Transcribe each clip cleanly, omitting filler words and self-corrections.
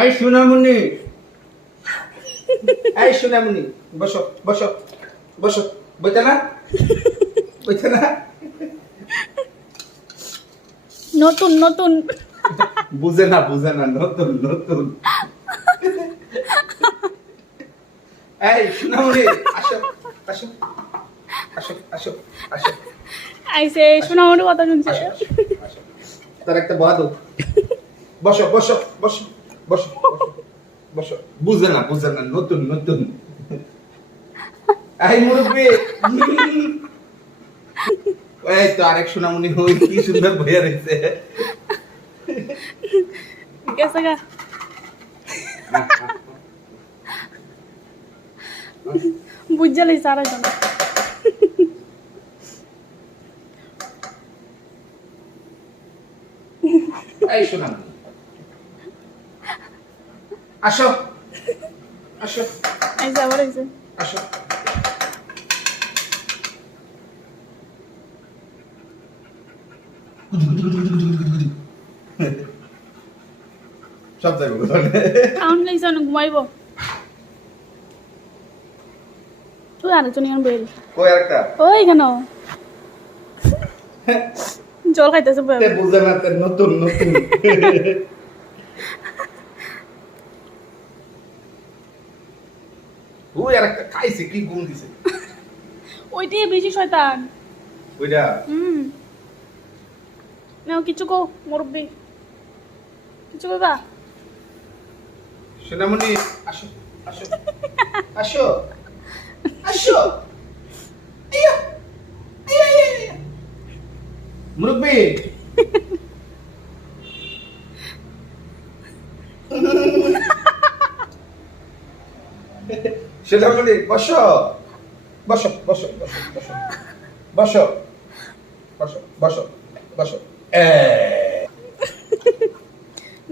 এই সোনামণি, এই সোনামণি, বসো বসো বসো। বইতে না, বইতে না। নতুন নতুন বুঝে না, বুঝে না, নতুন নতুন। এই সোনামণি, আসো আসো আসো আসো আসো আইসে সোনামণি কথা শুনছে। আসো, আসো, আসো। তার একটা বয়া দাও। বসো বসো বসো বসো বসো বসো। বুঝে না, বুঝে না, নতুন নতুন। এই মুরব্বি, এই তো আরেক সোনামণি, হই কি সুন্দর বইয়া রয়েছে। গেছে গা। বুঝা লাইছে আর একজন। এই সোনামণি, আসো আসো আইসে আবার আইসে। আসো। সব যাইব কাউন্ট লাইছে অনেক ঘুমাইব। তুই আরেকজন এখন বইল। কই আরেকটা? ওই কেন জল খাইতেছে বই। তে বুঝে না, তে নতুন নতুন। ওই আরেকটা খাইছে, কি ঘুম দিছে ওইটাই বেশি শয়তান। ওইটা। নাও কিছু কো মুরব্বি, কিছু কইবা? সোনামণি, আসো আসো আসো আসো। আইয়া, আইয়া, আইয়া, আইয়া। মুরব্বি, সোনামণি, বসো বসো বসো বসো বসো বসো বসো বসো বসো।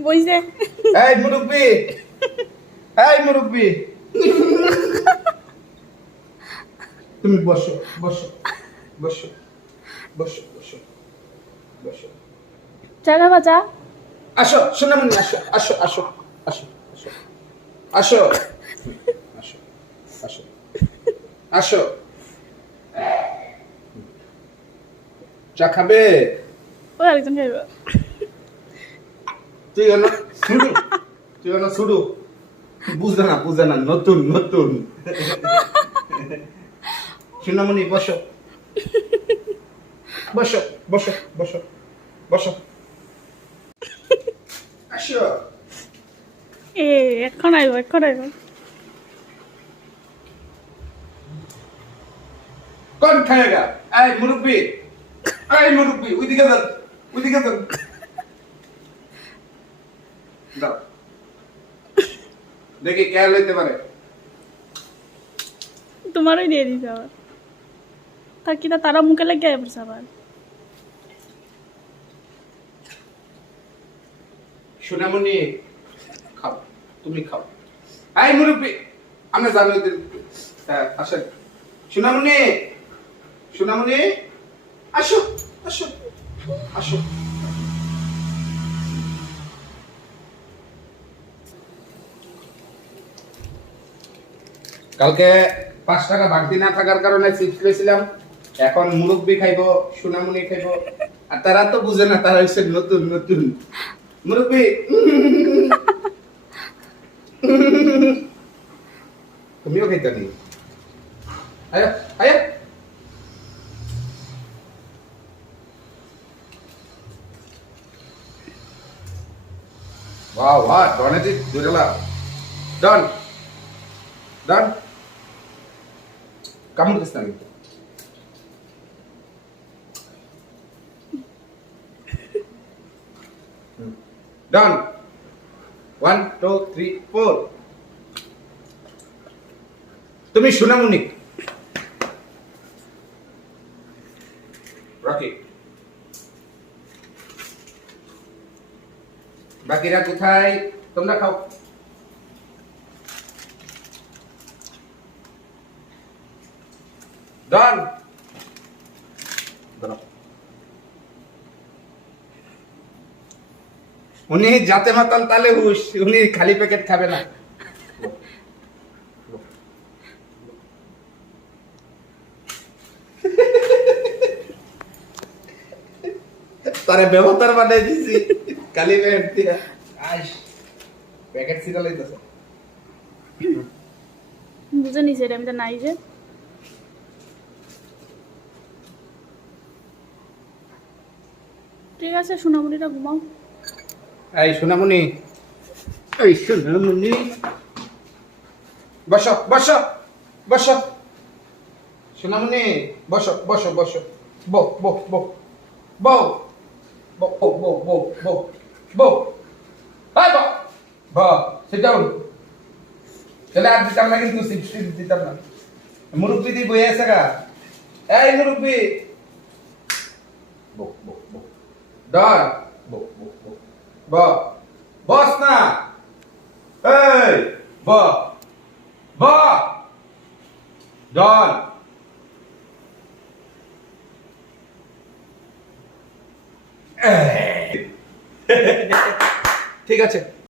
বইছে। এই মুরব্বি, এই মুরব্বি, তুমি বসো বসো বসো বসো বসো বসো। জায়গা বাজা। আসো সোনামণি, আসো আসো আসো আসো আসো আসো আসো আসো আসো। চা খাবে? ওই আরেকজন খাইব। তুই কেন শুরু, তুই কেন শুরু? বুঝে না, বুঝে না, নতুন নতুন। সোনামণি, বসো বসো বসো বসো বসো। আসো। এ এখন আইব, এখন আইব। কোন খায়গা? এই মুরব্বি, এই মুরব্বি, ওইদিকে যান, ওইদিকে যান। দাও, দেখি কে লইতে পারে। তোমারই দিয়ে দিছে আবার। তার কি তারা মুখে লেগে আয় পড়ছে আবার। সোনামণি, খাও, তুমি খাও। এই মুরব্বি, আমরা জানি ওদের। হ্যাঁ, আসেন। সোনামণি, সোনামণি, আসো আসো আসো। কালকে 5 টাকা বাড়তি না থাকার কারণে চিপস খেয়েছিলাম। এখন মুরব্বি খাইবো, সোনামণি খাইবো। আর তারা তো বুঝে না, তারা হচ্ছে নতুন নতুন। মুরব্বি, তুমিও খাইতে নি? আয়া আয়া। Wow, what? Done it, Durela. Done. Done. Kamu this time. Done. 1, 2, 3, 4. তুমি সোনামণি। রকি, বাকিরা কোথায়? তোমরা খাও। ডন, দাঁড়াও। উনি জাতে মাতাল তালে হুশ, উনি খালি প্যাকেট খাবে না। তারে ব্যবতার বানাই দিছি খালি প্যাকেট দিয়া। আইস প্যাকেট সিরা লইতাছে। বুঝে নিছে এটা আমি তো নাই যে। ঠিক আছে সোনামণিটা ঘুমাও। এই সোনামণি, এই সোনামণি, বসো বসো বসো। সোনামণি বসো বসো বসো। বো বো বো বো বো বো বো বো বো বো। হাই বো বো, সিট ডাউন। চলে আর দিতাম না কিন্তু সিট দিতাম না। মুরব্বি দি বই আছে গা। এই মুরব্বি, বো বো বো ডন, বো বো বো বো, বস না। এই বো বো ডন। ঠিক আছে।